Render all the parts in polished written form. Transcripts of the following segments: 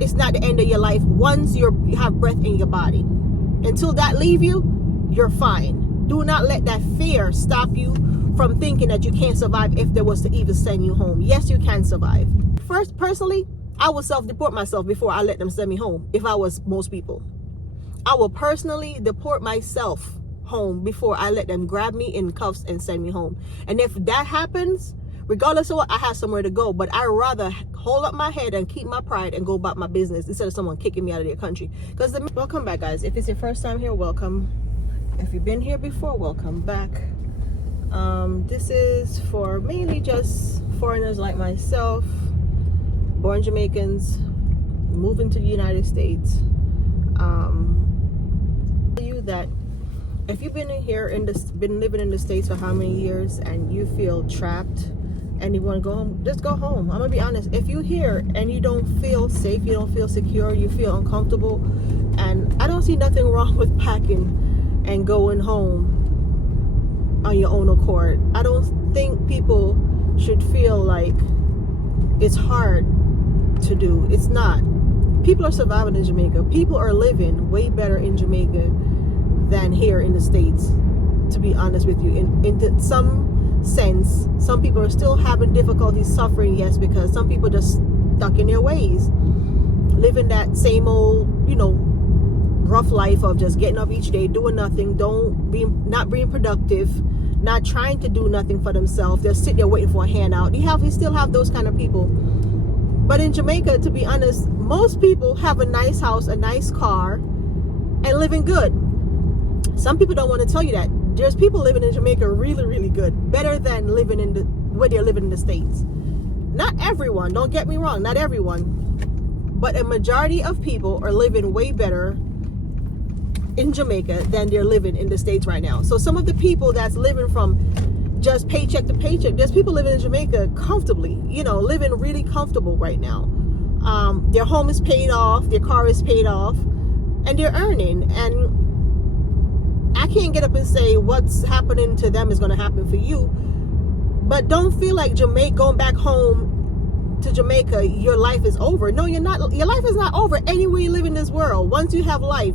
It's not the end of your life once you have breath in your body. Until that leave you, you're fine. Do not let that fear stop you from thinking that you can't survive if there was to even send you home. Yes, you can survive. First, personally, I would self-deport myself before I let them send me home. If I was most people, I will personally deport myself home before I let them grab me in cuffs and send me home. And if that happens, regardless of what, I have somewhere to go. But I'd rather hold up my head and keep my pride and go about my business instead of someone kicking me out of their country. Because welcome back, guys. If it's your first time here, welcome. If you've been here before, welcome back. This is for mainly just foreigners like myself, born Jamaicans, moving to the United States. You that if you've been here been living in the States for how many years and you feel trapped and you want to go home, just go home. I'm gonna be honest. If you're here and you don't feel safe, you don't feel secure, you feel uncomfortable, and I don't see nothing wrong with packing and going home on your own accord. I don't think people should feel like it's hard to do. It's not. People are surviving in Jamaica. People are living way better in Jamaica than here in the States, to be honest with you. In some sense, some people are still having difficulty suffering, yes, because some people just stuck in their ways, living that same old, rough life of just getting up each day, doing nothing, not being productive, not trying to do nothing for themselves. They're sitting there waiting for a handout. You still have those kind of people. But in Jamaica, to be honest, most people have a nice house, a nice car, and living good. Some people don't want to tell you that. There's people living in Jamaica really, really good. Better than living where they're living in the States. Not everyone, don't get me wrong, not everyone. But a majority of people are living way better in Jamaica than they're living in the States right now. So some of the people that's living from just paycheck to paycheck, there's people living in Jamaica comfortably, living really comfortable right now. Their home is paid off, their car is paid off, and they're earning. And I can't get up and say what's happening to them is going to happen for you. But don't feel like going back home to Jamaica, your life is over. No, you're not. Your life is not over anywhere you live in this world. Once you have life,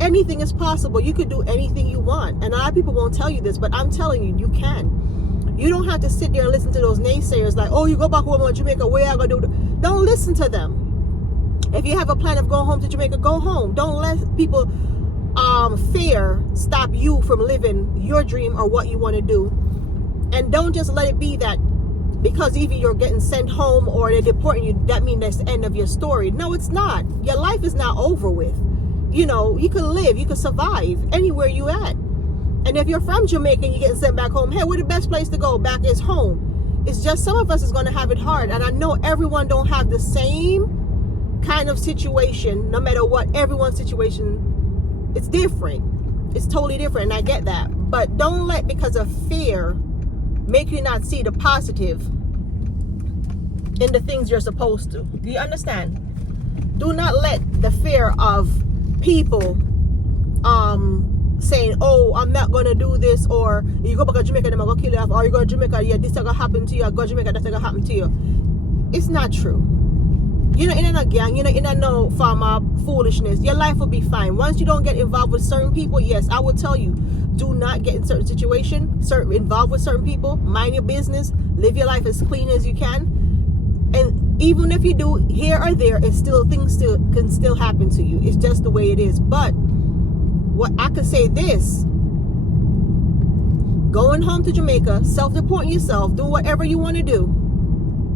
anything is possible. You could do anything you want. And a lot of people won't tell you this, but I'm telling you, you can. You don't have to sit there and listen to those naysayers like, oh, you go back home to Jamaica, what are you going to do? Don't listen to them. If you have a plan of going home to Jamaica, go home. Don't let people fear stop you from living your dream or what you want to do. And don't just let it be that because even you're getting sent home or they're deporting you, that means that's the end of your story. No, it's not. Your life is not over with. You can live, you can survive anywhere you at. And if you're from Jamaica and you're getting sent back home, hey, where the best place to go back is home. It's just some of us is going to have it hard. And I know everyone don't have the same kind of situation, no matter what. Everyone's situation, it's different. It's totally different, and I get that. But don't let, because of fear, make you not see the positive in the things you're supposed to. Do you understand? Do not let the fear of people saying, oh, I'm not going to do this, or you go back to Jamaica, they're going to kill you off, or you go to Jamaica, yeah, this is going to happen to you, or go to Jamaica, that's going to happen to you. It's not true. You're not in a gang, you're not in no form of foolishness. Your life will be fine. Once you don't get involved with certain people, yes, I will tell you, do not get in certain situations, involved with certain people, mind your business, live your life as clean as you can. And even if you do here or there, things can still happen to you. It's just the way it is. But what I could say this, going home to Jamaica, self-deporting yourself, do whatever you want to do,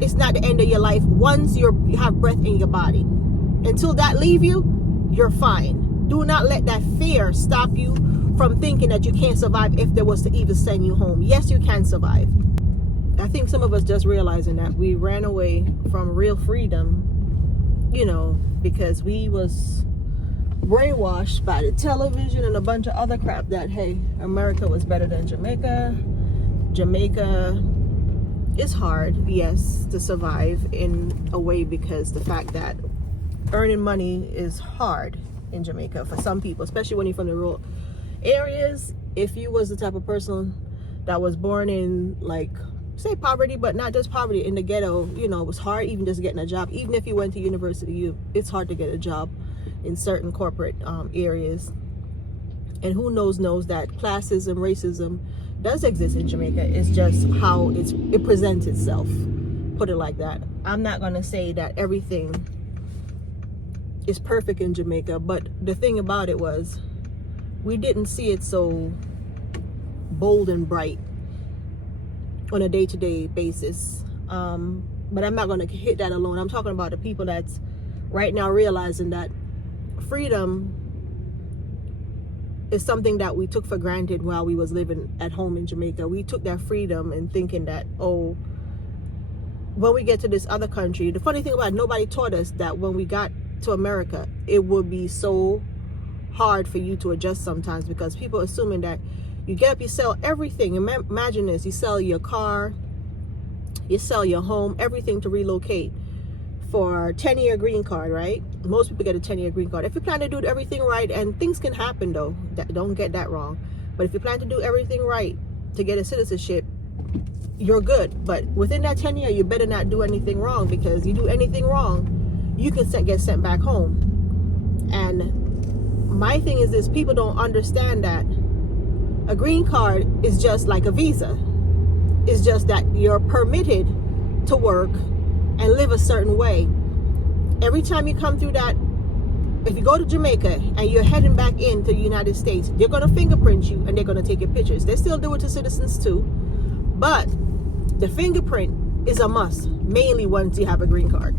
it's not the end of your life once you have breath in your body. Until that leave you, you're fine. Do not let that fear stop you from thinking that you can't survive if there was to even send you home. Yes, you can survive. I think some of us just realizing that we ran away from real freedom, because we was brainwashed by the television and a bunch of other crap that, hey, America was better than Jamaica. Jamaica is hard, yes, to survive in a way, because the fact that earning money is hard in Jamaica for some people, especially when you're from the rural areas. If you was the type of person that was born in like say poverty, but not just poverty. In the ghetto, you know, it was hard even just getting a job. Even if you went to university, it's hard to get a job in certain corporate areas. And who knows that classism, racism does exist in Jamaica. It's just how it presents itself, put it like that. I'm not going to say that everything is perfect in Jamaica, but the thing about it was we didn't see it so bold and bright on a day-to-day basis. But I'm not going to hit that alone. I'm talking about the people that's right now realizing that freedom is something that we took for granted while we was living at home in Jamaica. We took that freedom and thinking that, oh, when we get to this other country, the funny thing about it, nobody taught us that when we got to America, it would be so hard for you to adjust sometimes, because people assuming that you get up, you sell everything. Imagine this, you sell your car, you sell your home, everything to relocate for a 10-year green card, right? Most people get a 10-year green card. If you plan to do everything right, and things can happen though, don't get that wrong, but if you plan to do everything right to get a citizenship, you're good. But within that 10 year, you better not do anything wrong, because you do anything wrong, you can get sent back home. And my thing is this, people don't understand that a green card is just like a visa. It's just that you're permitted to work and live a certain way. Every time you come through that, if you go to Jamaica and you're heading back into the United States, they're going to fingerprint you and they're going to take your pictures. They still do it to citizens too, but the fingerprint is a must, mainly once you have a green card.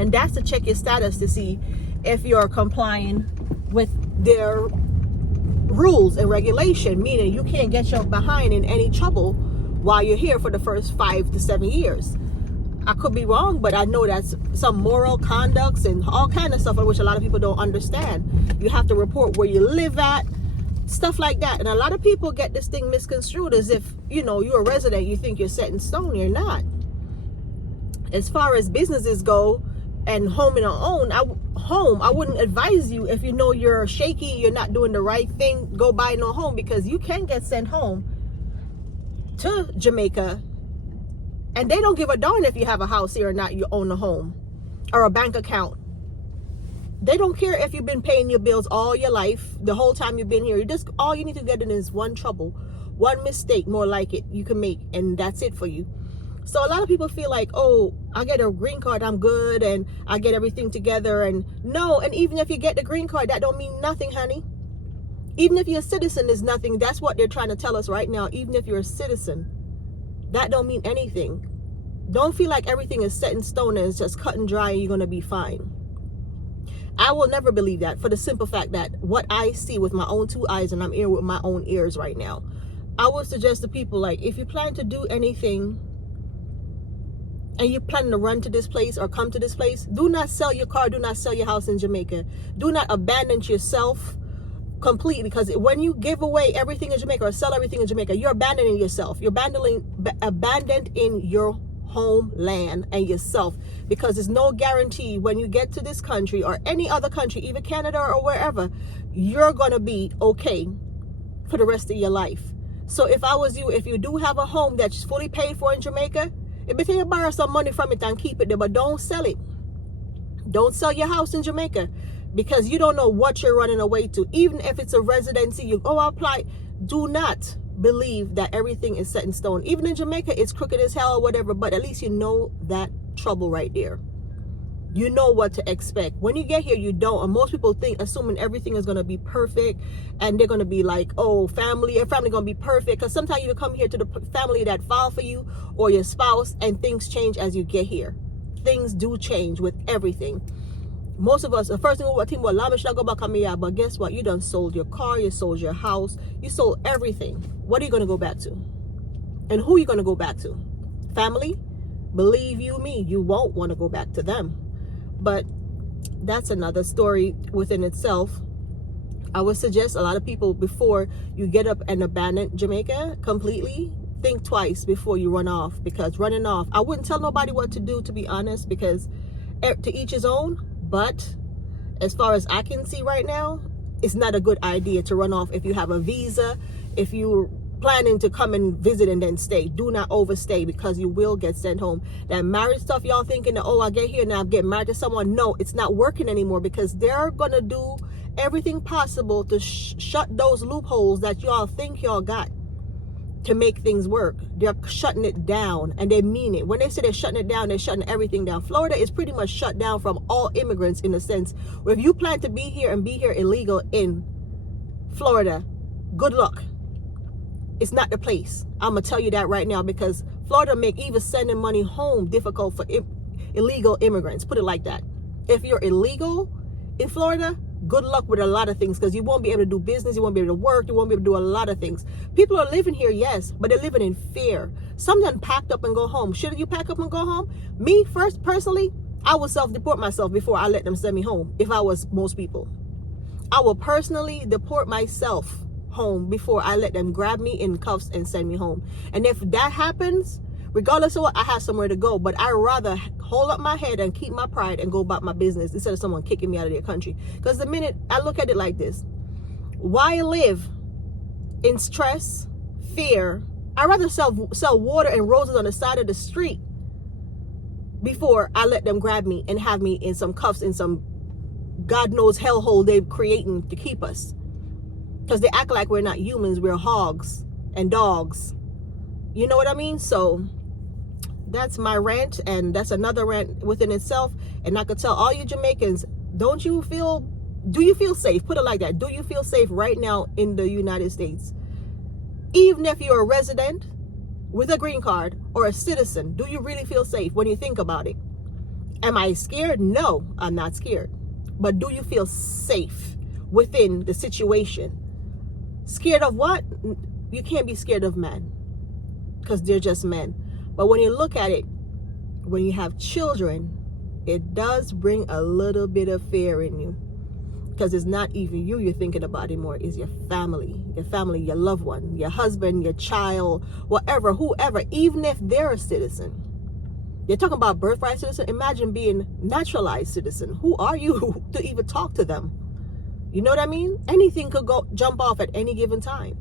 And that's to check your status to see if you're complying with their rules and regulation, meaning you can't get your behind in any trouble while you're here for the first 5 to 7 years. I could be wrong, but I know that's some moral conducts and all kind of stuff, which a lot of people don't understand. You have to report where you live at, stuff like that. And a lot of people get this thing misconstrued as if, you know, you're a resident, you think you're set in stone. You're not. As far as businesses go and home and I wouldn't advise you, if you know you're shaky, you're not doing the right thing, go buy no home, because you can get sent home to Jamaica and they don't give a darn if you have a house here or not, you own a home or a bank account. They don't care if you've been paying your bills all your life, the whole time you've been here. All you need to get in is one trouble, one mistake, more like it, you can make, and that's it for you. So a lot of people feel like, oh, I get a green card, I'm good, and I get everything together. And no, and even if you get the green card, that don't mean nothing, honey. Even if you're a citizen, is nothing. That's what they're trying to tell us right now. Even if you're a citizen, that don't mean anything. Don't feel like everything is set in stone and it's just cut and dry and you're going to be fine. I will never believe that, for the simple fact that what I see with my own 2 eyes, and I'm here with my own ears right now, I would suggest to people, like, if you plan to do anything and you're planning to run to this place or come to this place, do not sell your car, do not sell your house in Jamaica. Do not abandon yourself completely, because when you give away everything in Jamaica or sell everything in Jamaica, you're abandoning yourself. You're abandoned in your homeland and yourself, because there's no guarantee when you get to this country or any other country, even Canada or wherever, you're gonna be okay for the rest of your life. So if I was you, if you do have a home that's fully paid for in Jamaica, it better you borrow some money from it and keep it there, but don't sell it. Don't sell your house in Jamaica, because you don't know what you're running away to. Even if it's a residency, you go apply. Do not believe that everything is set in stone. Even in Jamaica, it's crooked as hell or whatever, but at least you know that trouble right there. You know what to expect. When you get here, you don't. And most people assuming everything is going to be perfect, and they're going to be like, oh, family going to be perfect. Because sometimes you come here to the family that filed for you or your spouse, and things change as you get here. Things do change with everything. Most of us, the first thing we think about, lavish, go back on me, but guess what? You done sold your car, you sold your house, you sold everything. What are you going to go back to? And who are you going to go back to? Family? Believe you me, you won't want to go back to them. But that's another story within itself. I would suggest a lot of people, before you get up and abandon Jamaica completely, think twice before you run off. Because running off, I wouldn't tell nobody what to do, to be honest, because to each his own. But as far as I can see right now, it's not a good idea to run off if you have a visa, if you planning to come and visit and then stay. Do not overstay, because you will get sent home. That marriage stuff, y'all thinking that, oh, I get here now, I'm getting married to someone. No, it's not working anymore, because they're gonna do everything possible to shut those loopholes that y'all think y'all got to make things work. They're shutting it down, and they mean it. When they say they're shutting it down, they're shutting everything down. Florida is pretty much shut down from all immigrants, in a sense where if you plan to be here and be here illegal in Florida, good luck. It's not the place. I'm gonna tell you that right now, because Florida make even sending money home difficult for illegal immigrants. Put it like that. If you're illegal in Florida, good luck with a lot of things, because you won't be able to do business, you won't be able to work, you won't be able to do a lot of things. People are living here, yes, but they're living in fear. Some done packed up and go home. Should you pack up and go home? Me, personally, I would self-deport myself before I let them send me home. If I was most people, I will personally deport myself home before I let them grab me in cuffs and send me home. And if that happens, regardless of what, I have somewhere to go. But I'd rather hold up my head and keep my pride and go about my business instead of someone kicking me out of their country. Because the minute I look at it like this, why live in stress, fear? I'd rather sell water and roses on the side of the street before I let them grab me and have me in some cuffs in some God knows hellhole they're creating to keep us. Because they act like we're not humans, we're hogs and dogs. You know what I mean? So that's my rant, and that's another rant within itself. And I could tell all you Jamaicans, do you feel safe? Put it like that. Do you feel safe right now in the United States? Even if you're a resident with a green card or a citizen, do you really feel safe when you think about it? Am I scared? No, I'm not scared. But do you feel safe within the situation? Scared of what? You can't be scared of men, because they're just men. But when you look at it, when you have children, it does bring a little bit of fear in you, because it's not even you you're thinking about anymore. It's your family, your loved one, your husband, your child, whatever, whoever, even if they're a citizen. You're talking about birthright citizen. Imagine being naturalized citizen. Who are you to even talk to them? You know what I mean? Anything could jump off at any given time.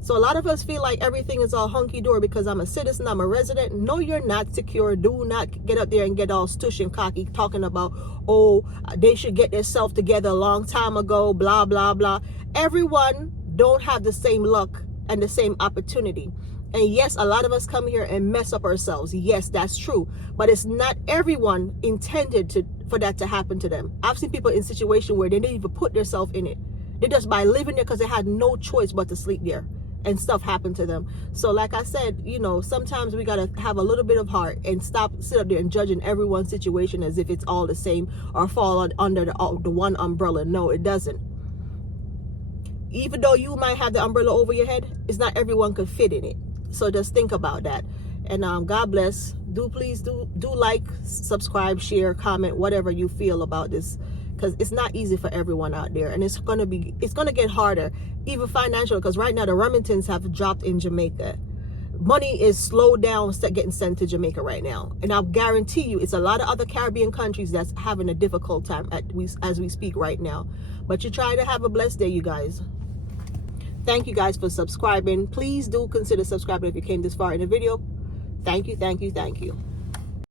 So a lot of us feel like everything is all hunky-dory because I'm a citizen, I'm a resident. No, you're not secure. Do not get up there and get all stush and cocky talking about, oh, they should get themselves together a long time ago, blah, blah, blah. Everyone don't have the same luck and the same opportunity. And yes, a lot of us come here and mess up ourselves. Yes, that's true. But it's not everyone intended for that to happen to them. I've seen people in situations where they didn't even put themselves in it. They just by living there because they had no choice but to sleep there. And stuff happened to them. So like I said, you know, sometimes we got to have a little bit of heart and stop sit up there and judging everyone's situation as if it's all the same or fall under the one umbrella. No, it doesn't. Even though you might have the umbrella over your head, it's not everyone could fit in it. So just think about that. And God bless. Please do like, subscribe, share, comment, whatever you feel about this, because it's not easy for everyone out there, and it's gonna get harder, even financially, because right now the remittance have dropped in Jamaica. Money is slowed down getting sent to Jamaica right now, and I'll guarantee you it's a lot of other Caribbean countries that's having a difficult time as we speak right now. But you try to have a blessed day, you guys. Thank you guys for subscribing. Please do consider subscribing if you came this far in the video. Thank you, thank you, thank you.